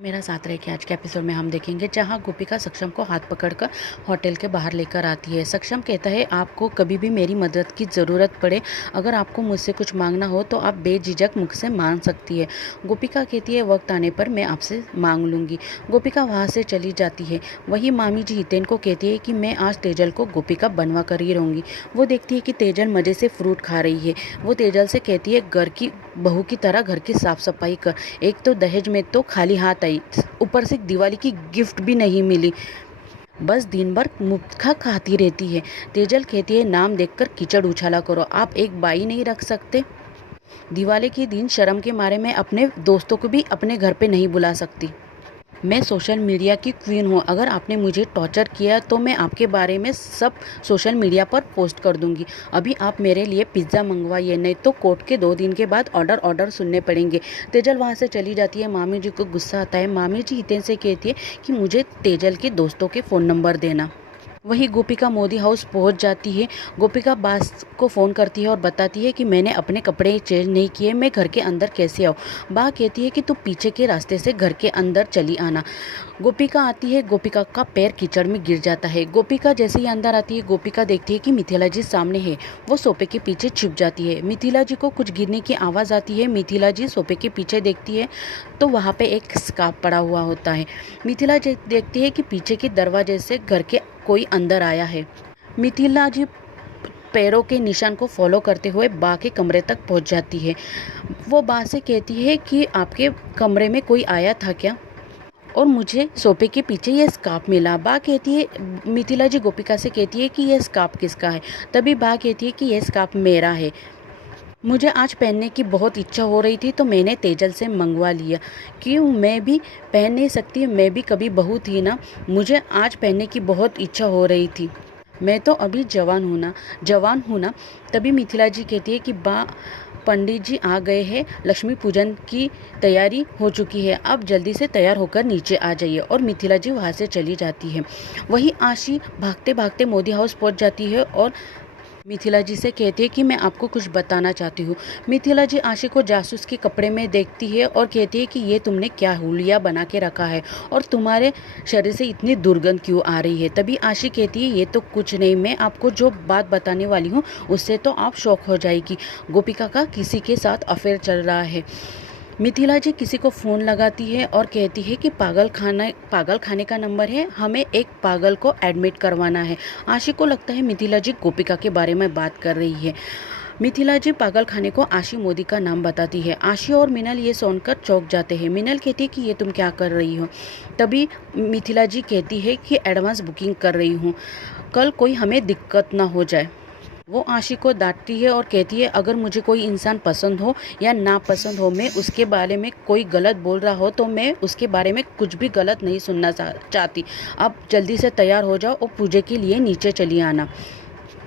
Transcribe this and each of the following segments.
मेरा साथ रहे कि आज के एपिसोड में हम देखेंगे जहां गोपिका सक्षम को हाथ पकड़कर होटल के बाहर लेकर आती है। सक्षम कहता है, आपको कभी भी मेरी मदद की ज़रूरत पड़े, अगर आपको मुझसे कुछ मांगना हो तो आप बेझिझक मुझसे मांग सकती है। गोपिका कहती है, वक्त आने पर मैं आपसे मांग लूँगी। गोपिका वहाँ से चली जाती है। वहीं मामी जी हितेन को कहती है कि मैं आज तेजल को गोपिका बनवा कर ही रहूँगी। वो देखती है कि तेजल मज़े से फ्रूट खा रही है। वो तेजल से कहती है, घर की बहू की तरह घर की साफ सफाई कर। एक तो दहेज में तो खाली हाथ आई, ऊपर से दिवाली की गिफ्ट भी नहीं मिली, बस दिन भर मुफ्त खाती रहती है। तेजल कहती है, नाम देखकर कीचड़ उछाला करो, आप एक बाई नहीं रख सकते। दिवाली के दिन शर्म के मारे मैं अपने दोस्तों को भी अपने घर पे नहीं बुला सकती। मैं सोशल मीडिया की क्वीन हूँ, अगर आपने मुझे टॉर्चर किया तो मैं आपके बारे में सब सोशल मीडिया पर पोस्ट कर दूंगी। अभी आप मेरे लिए पिज़्ज़ा मंगवाइए, नहीं तो कोर्ट के 2 दिन के बाद ऑर्डर सुनने पड़ेंगे। तेजल वहाँ से चली जाती है। मामी जी को गुस्सा आता है। मामी जी हितेन से कहती है कि मुझे तेजल के दोस्तों के फ़ोन नंबर देना। वही गोपिका मोदी हाउस पहुंच जाती है। गोपिका बास को फ़ोन करती है और बताती है कि मैंने अपने कपड़े चेंज नहीं किए, मैं घर के अंदर कैसे आऊँ। बा कहती है कि तू पीछे के रास्ते से घर के अंदर चली आना। गोपिका आती है। गोपिका का पैर कीचड़ में गिर जाता है। गोपिका जैसे ही अंदर आती है, गोपिका देखती है कि मिथिला जी सामने है। वो सोफे के पीछे छिप जाती है। मिथिला जी को कुछ गिरने की आवाज़ आती है। मिथिला जी सोफे के पीछे देखती है तो वहाँ पे एक स्कार्फ पड़ा हुआ होता है। मिथिला जी देखती है कि पीछे के दरवाजे से घर के कोई अंदर आया है। मिथिला जी पैरों के निशान को फॉलो करते हुए बा के कमरे तक पहुंच जाती है। वो बा से कहती है कि आपके कमरे में कोई आया था क्या, और मुझे सोफे के पीछे ये स्कार्फ मिला। बा कहती है, मिथिला जी गोपिका से कहती है कि ये स्कार्फ किसका है। तभी बा कहती है कि ये स्कार्फ मेरा है, मुझे आज पहनने की बहुत इच्छा हो रही थी तो मैंने तेजल से मंगवा लिया। क्यों, मैं भी पहन नहीं सकती? मैं भी कभी बहू थी ना, मुझे आज पहनने की बहुत इच्छा हो रही थी। मैं तो अभी जवान हूँ ना। तभी मिथिला जी कहती है कि बा, पंडित जी आ गए हैं, लक्ष्मी पूजन की तैयारी हो चुकी है, आप जल्दी से तैयार होकर नीचे आ जाइए। और मिथिला जी वहाँ से चली जाती है। वहीं आशी भागते भागते मोदी हाउस पहुँच जाती है और मिथिला जी से कहती है कि मैं आपको कुछ बताना चाहती हूँ। मिथिला जी आशी को जासूस के कपड़े में देखती है और कहती है कि ये तुमने क्या हुलिया बना के रखा है और तुम्हारे शरीर से इतनी दुर्गंध क्यों आ रही है। तभी आशी कहती है, ये तो कुछ नहीं, मैं आपको जो बात बताने वाली हूँ उससे तो आप शॉक हो जाएगी। गोपिका का किसी के साथ अफेयर चल रहा है। मिथिला जी किसी को फ़ोन लगाती है और कहती है कि पागल खाने का नंबर है, हमें एक पागल को एडमिट करवाना है। आशी को लगता है मिथिला जी गोपिका के बारे में बात कर रही है। मिथिला जी पागल खाने को आशी मोदी का नाम बताती है। आशी और मिनल ये सुनकर चौंक जाते हैं। मिनल कहती है कि ये तुम क्या कर रही हो। तभी मिथिला जी कहती है कि एडवांस बुकिंग कर रही हूँ, कल कोई हमें दिक्कत ना हो जाए। वो आशी को डांटती है और कहती है, अगर मुझे कोई इंसान पसंद हो या नापसंद हो, मैं उसके बारे में कोई गलत बोल रहा हो तो मैं उसके बारे में कुछ भी गलत नहीं सुनना चाहती। अब जल्दी से तैयार हो जाओ और पूजे के लिए नीचे चली आना।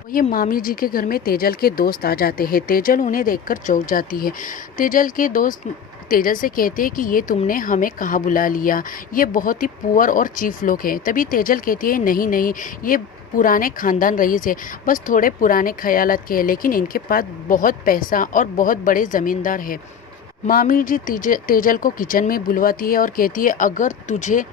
वही मामी जी के घर में तेजल के दोस्त आ जाते हैं। तेजल उन्हें देखकर चौंक जाती है। तेजल के दोस्त तेजल से कहते हैं कि ये तुमने हमें कहाँ बुला लिया, ये बहुत ही पुअर और चीफ लोग हैं। तभी तेजल कहती है, नहीं नहीं, ये पुराने खानदान रईस है, बस थोड़े पुराने ख्यालात के हैं, लेकिन इनके पास बहुत पैसा और बहुत बड़े ज़मींदार है। मामी जी तेजल को किचन में बुलवाती है और कहती है, अगर तुझे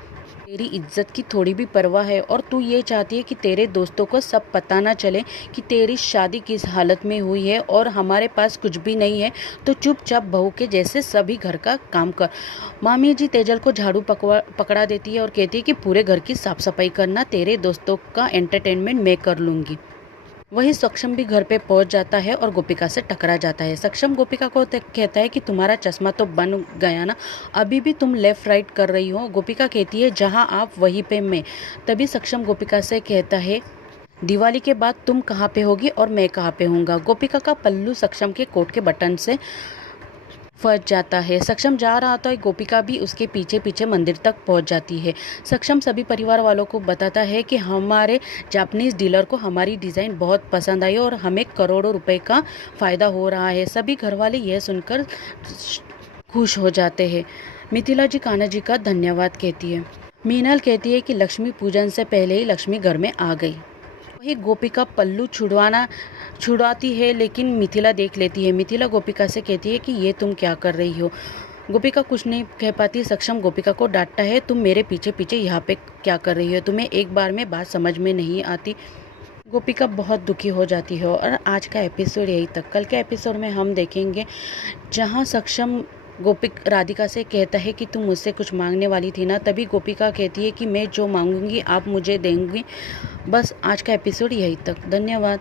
तेरी इज्जत की थोड़ी भी परवाह है और तू ये चाहती है कि तेरे दोस्तों को सब पता ना चले कि तेरी शादी किस हालत में हुई है और हमारे पास कुछ भी नहीं है, तो चुपचाप बहू के जैसे सभी घर का काम कर। मामी जी तेजल को झाड़ू पकड़ा देती है और कहती है कि पूरे घर की साफ सफाई करना, तेरे दोस्तों का एंटरटेनमेंट मैं कर लूँगी। वही सक्षम भी घर पे पहुंच जाता है और गोपिका से टकरा जाता है। सक्षम गोपिका को कहता है कि तुम्हारा चश्मा तो बन गया ना, अभी भी तुम लेफ्ट राइट कर रही हो। गोपिका कहती है, जहां आप वहीं पे मैं। तभी सक्षम गोपिका से कहता है, दिवाली के बाद तुम कहाँ पे होगी और मैं कहाँ पे हूँगा। गोपिका का पल्लू सक्षम के कोट के बटन से फंस जाता है। सक्षम जा रहा था, गोपिका भी उसके पीछे पीछे मंदिर तक पहुंच जाती है। सक्षम सभी परिवार वालों को बताता है कि हमारे जापानीज डीलर को हमारी डिज़ाइन बहुत पसंद आई और हमें करोड़ों रुपए का फ़ायदा हो रहा है। सभी घरवाले यह सुनकर खुश हो जाते हैं। मिथिला जी कान्हा जी का धन्यवाद कहती है। मीनल कहती है कि लक्ष्मी पूजन से पहले ही लक्ष्मी घर में आ गई। वही गोपिका पल्लू छुड़ाती है, लेकिन मिथिला देख लेती है। मिथिला गोपिका से कहती है कि ये तुम क्या कर रही हो। गोपिका कुछ नहीं कह पाती। सक्षम गोपिका को डांटता है, तुम मेरे पीछे पीछे यहाँ पे क्या कर रही हो, तुम्हें एक बार में बात समझ में नहीं आती। गोपिका बहुत दुखी हो जाती है। और आज का एपिसोड यही तक। कल के एपिसोड में हम देखेंगे जहाँ सक्षम राधिका से कहता है कि तुम मुझसे कुछ मांगने वाली थी ना, तभी गोपिका कहती है कि मैं जो मांगूंगी आप मुझे देंगी। बस आज का एपिसोड यही तक। धन्यवाद।